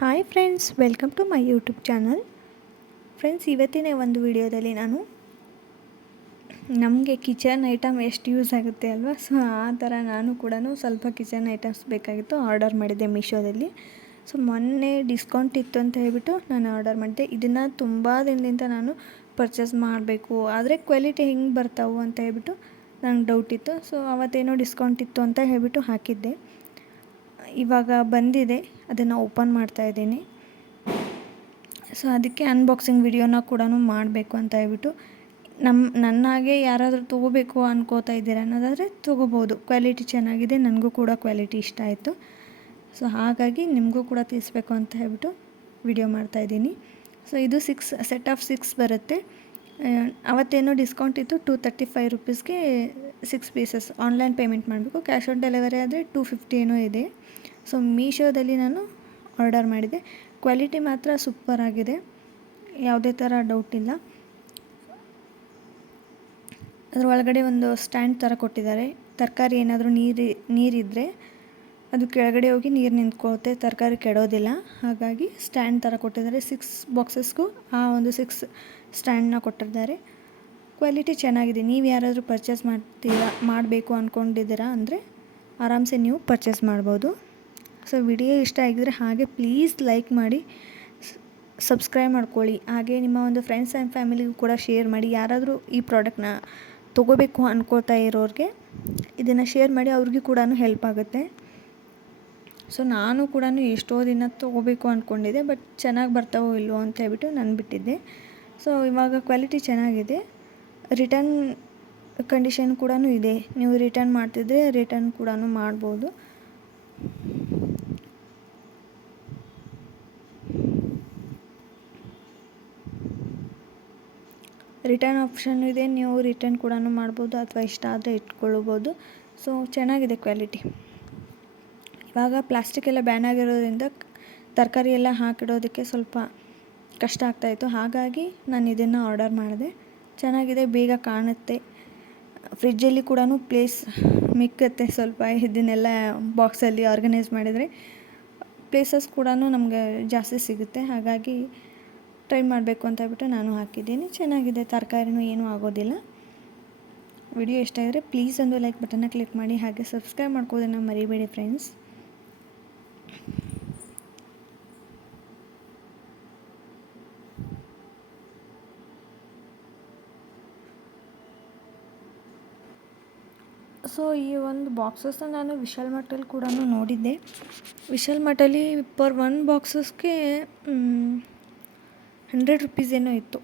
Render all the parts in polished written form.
Hi friends, welcome to my YouTube channel. Friends, ಇವತ್ತಿನ ಒಂದು ವಿಡಿಯೋದಲ್ಲಿ ನಾನು ನಮಗೆ ಕಿಚನ್ ಐಟಮ್ ಎಷ್ಟು ಯೂಸ್ ಆಗುತ್ತೆ ಅಲ್ವಾ, ಸೊ ಆ ಥರ ನಾನು ಕೂಡ ಸ್ವಲ್ಪ ಕಿಚನ್ ಐಟಮ್ಸ್ ಬೇಕಾಗಿತ್ತು, ಆರ್ಡರ್ ಮಾಡಿದ್ದೆ ಮೀಶೋದಲ್ಲಿ. ಸೊ ಮೊನ್ನೆ ಡಿಸ್ಕೌಂಟ್ ಇತ್ತು ಅಂತ ಹೇಳ್ಬಿಟ್ಟು ನಾನು ಆರ್ಡರ್ ಮಾಡಿದೆ. ಇದನ್ನು ತುಂಬ ದಿನದಿಂದ ನಾನು ಪರ್ಚೇಸ್ ಮಾಡಬೇಕು, ಆದರೆ ಕ್ವಾಲಿಟಿ ಹೆಂಗೆ ಬರ್ತಾವೆ ಅಂತ ಹೇಳ್ಬಿಟ್ಟು ನಂಗೆ ಡೌಟ್ ಇತ್ತು. ಸೊ ಅವತ್ತೇನೋ ಡಿಸ್ಕೌಂಟ್ ಇತ್ತು ಅಂತ ಹೇಳ್ಬಿಟ್ಟು ಹಾಕಿದ್ದೆ. ಇವಾಗ ಬಂದಿದೆ, ಅದನ್ನು ಓಪನ್ ಮಾಡ್ತಾಯಿದ್ದೀನಿ. ಸೊ ಅದಕ್ಕೆ ಅನ್ಬಾಕ್ಸಿಂಗ್ ವಿಡಿಯೋನ ಕೂಡ ಮಾಡಬೇಕು ಅಂತ ಹೇಳ್ಬಿಟ್ಟು, ನನ್ನಾಗೆ ಯಾರಾದರೂ ತೊಗೋಬೇಕು ಅನ್ಕೋತಾ ಇದ್ದೀರಾ ಅನ್ನೋದಾದರೆ ತೊಗೋಬೋದು. ಕ್ವಾಲಿಟಿ ಚೆನ್ನಾಗಿದೆ, ನನಗೂ ಕೂಡ ಕ್ವಾಲಿಟಿ ಇಷ್ಟ ಆಯಿತು. ಸೊ ಹಾಗಾಗಿ ನಿಮಗೂ ಕೂಡ ತಿಳಿಸ್ಬೇಕು ಅಂತ ಹೇಳ್ಬಿಟ್ಟು ವಿಡಿಯೋ ಮಾಡ್ತಾಯಿದ್ದೀನಿ. ಸೊ ಇದು ಸೆಟ್ ಆಫ್ 6 ಬರುತ್ತೆ. ಅವತ್ತೇನೋ ಡಿಸ್ಕೌಂಟ್ ಇತ್ತು, 235 ರುಪೀಸ್ಗೆ 6 ಪೀಸಸ್. ಆನ್ಲೈನ್ ಪೇಮೆಂಟ್ ಮಾಡಬೇಕು, ಕ್ಯಾಶ್ ಆನ್ ಡೆಲಿವರಿ ಆದರೆ 250 ಏನೋ ಇದೆ. ಸೊ ಮೀಶೋದಲ್ಲಿ ನಾನು ಆರ್ಡರ್ ಮಾಡಿದೆ. ಕ್ವಾಲಿಟಿ ಮಾತ್ರ ಸೂಪರ್ ಆಗಿದೆ, ಯಾವುದೇ ಥರ ಡೌಟ್ ಇಲ್ಲ. ಅದರ ಒಳಗಡೆ ಒಂದು ಸ್ಟ್ಯಾಂಡ್ ಥರ ಕೊಟ್ಟಿದ್ದಾರೆ. ತರಕಾರಿ ಏನಾದರೂ ನೀರಿದ್ದರೆ ಅದು ಕೆಳಗಡೆ ಹೋಗಿ ನೀರು ನಿಂತ್ಕೊಳ್ಳುತ್ತೆ, ತರಕಾರಿ ಕೆಡೋದಿಲ್ಲ. ಹಾಗಾಗಿ ಸ್ಟ್ಯಾಂಡ್ ಥರ ಕೊಟ್ಟಿದ್ದಾರೆ. 6 ಬಾಕ್ಸಸ್ಗೂ ಆ ಒಂದು 6 ಸ್ಟ್ಯಾಂಡನ್ನ ಕೊಟ್ಟಿದ್ದಾರೆ. ಕ್ವಾಲಿಟಿ ಚೆನ್ನಾಗಿದೆ. ನೀವು ಯಾರಾದರೂ ಪರ್ಚೇಸ್ ಮಾಡಬೇಕು ಅಂದ್ಕೊಂಡಿದ್ದೀರಾ ಅಂದರೆ ಆರಾಮ್ಸೆ ನೀವು ಪರ್ಚೇಸ್ ಮಾಡ್ಬೋದು. ಸೊ ವಿಡಿಯೋ ಇಷ್ಟ ಆಗಿದರೆ ಹಾಗೆ ಪ್ಲೀಸ್ ಲೈಕ್ ಮಾಡಿ, ಸಬ್ಸ್ಕ್ರೈಬ್ ಮಾಡ್ಕೊಳ್ಳಿ. ಹಾಗೆ ನಿಮ್ಮ ಒಂದು ಫ್ರೆಂಡ್ಸ್ ಆ್ಯಂಡ್ ಫ್ಯಾಮಿಲಿಗೂ ಕೂಡ ಶೇರ್ ಮಾಡಿ. ಯಾರಾದರೂ ಈ ಪ್ರಾಡಕ್ಟ್ನ ತೊಗೋಬೇಕು ಅಂದ್ಕೊಳ್ತಾ ಇರೋರಿಗೆ ಇದನ್ನು ಶೇರ್ ಮಾಡಿ, ಅವ್ರಿಗೂ ಕೂಡ ಹೆಲ್ಪ್ ಆಗುತ್ತೆ. ಸೊ ನಾನು ಕೂಡ ಎಷ್ಟೋ ದಿನ ತೊಗೋಬೇಕು ಅಂದ್ಕೊಂಡಿದ್ದೆ, ಬಟ್ ಚೆನ್ನಾಗಿ ಬರ್ತಾವೋ ಇಲ್ವೋ ಅಂತ ಹೇಳ್ಬಿಟ್ಟು ನಾನು ಬಿಟ್ಟಿದ್ದೆ. ಸೊ ಇವಾಗ ಕ್ವಾಲಿಟಿ ಚೆನ್ನಾಗಿದೆ. ರಿಟರ್ನ್ ಕಂಡೀಷನ್ ಕೂಡ ಇದೆ. ನೀವು ರಿಟರ್ನ್ ಮಾಡ್ತಿದ್ರೆ ರಿಟರ್ನ್ ಕೂಡ ಮಾಡ್ಬೋದು. ರಿಟರ್ನ್ ಆಪ್ಷನ್ ಇದೆ, ನೀವು ರಿಟರ್ನ್ ಕೂಡ ಮಾಡ್ಬೋದು ಅಥವಾ ಇಷ್ಟ ಆದರೆ ಇಟ್ಕೊಳ್ಬೋದು. ಸೊ ಚೆನ್ನಾಗಿದೆ ಕ್ವಾಲಿಟಿ. ಇವಾಗ ಪ್ಲಾಸ್ಟಿಕ್ ಎಲ್ಲ ಬ್ಯಾನ್ ಆಗಿರೋದ್ರಿಂದ ತರಕಾರಿ ಎಲ್ಲ ಹಾಕಿಡೋದಕ್ಕೆ ಸ್ವಲ್ಪ ಕಷ್ಟ ಆಗ್ತಾಯಿತ್ತು. ಹಾಗಾಗಿ ನಾನು ಇದನ್ನು ಆರ್ಡರ್ ಮಾಡಿದೆ. ಚೆನ್ನಾಗಿದೆ, ಬೇಗ ಕಾಣುತ್ತೆ. ಫ್ರಿಜ್ಜಲ್ಲಿ ಕೂಡ ಪ್ಲೇಸ್ ಮಿಕ್ಕತ್ತೆ ಸ್ವಲ್ಪ. ಇದನ್ನೆಲ್ಲ ಬಾಕ್ಸಲ್ಲಿ ಆರ್ಗನೈಸ್ ಮಾಡಿದರೆ ಪ್ಲೇಸಸ್ ಕೂಡ ನಮಗೆ ಜಾಸ್ತಿ ಸಿಗುತ್ತೆ. ಹಾಗಾಗಿ ಟ್ರೈ ಮಾಡಬೇಕು ಅಂತ ಹೇಳ್ಬಿಟ್ಟು ನಾನು ಹಾಕಿದ್ದೀನಿ. ಚೆನ್ನಾಗಿದೆ, ತರಕಾರಿನೂ ಏನೂ ಆಗೋದಿಲ್ಲ. ವಿಡಿಯೋ ಇಷ್ಟ ಆದರೆ ಪ್ಲೀಸ್ ಒಂದು ಲೈಕ್ ಬಟನ್ನ ಕ್ಲಿಕ್ ಮಾಡಿ, ಹಾಗೆ ಸಬ್ಸ್ಕ್ರೈಬ್ ಮಾಡ್ಕೋದನ್ನು ಮರಿಬೇಡಿ ಫ್ರೆಂಡ್ಸ್. ಸೊ ಈ ಒಂದು ಬಾಕ್ಸಸ್ನ ನಾನು ವಿಶಾಲ್ ಮಾರ್ಟಲ್ಲಿ ಕೂಡ ನೋಡಿದ್ದೆ. ವಿಶಾಲ್ ಮಾರ್ಟಲ್ಲಿ ಪರ್ 1 ಬಾಕ್ಸಸ್ಗೆ 100 ರುಪೀಸ್ ಏನೋ ಇತ್ತು,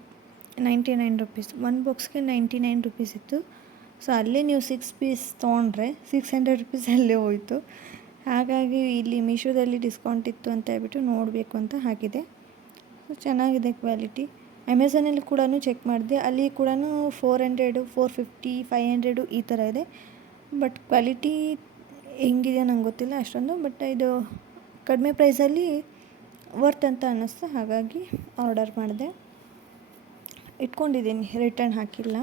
99 ರುಪೀಸ್. 1 ಬಾಕ್ಸ್ಗೆ 99 ರುಪೀಸ್ ಇತ್ತು. ಸೊ ಅಲ್ಲೇ ನೀವು 6 ಪೀಸ್ ತೊಗೊಂಡ್ರೆ 600 ರುಪೀಸ್ ಅಲ್ಲೇ ಹೋಯಿತು. ಹಾಗಾಗಿ ಇಲ್ಲಿ ಮೀಶೋದಲ್ಲಿ ಡಿಸ್ಕೌಂಟ್ ಇತ್ತು ಅಂತ ಹೇಳ್ಬಿಟ್ಟು ನೋಡಬೇಕು ಅಂತ ಹಾಕಿದೆ. ಸೊ ಚೆನ್ನಾಗಿದೆ ಕ್ವಾಲಿಟಿ. ಅಮೆಝಾನಲ್ಲಿ ಕೂಡ ಚೆಕ್ ಮಾಡಿದೆ, ಅಲ್ಲಿ ಕೂಡ 400, 450, 500 ಈ ಥರ ಇದೆ. ಬಟ್ ಕ್ವಾಲಿಟಿ ಹೆಂಗಿದೆ ನಂಗೆ ಗೊತ್ತಿಲ್ಲ ಅಷ್ಟೊಂದು. ಬಟ್ ಇದು ಕಡಿಮೆ ಪ್ರೈಸಲ್ಲಿ ವರ್ತ್ ಅಂತ ಅನ್ನಿಸ್ತು, ಹಾಗಾಗಿ ಆರ್ಡರ್ ಮಾಡಿದೆ. ಇಟ್ಕೊಂಡಿದ್ದೀನಿ, ರಿಟರ್ನ್ ಹಾಕಿಲ್ಲ.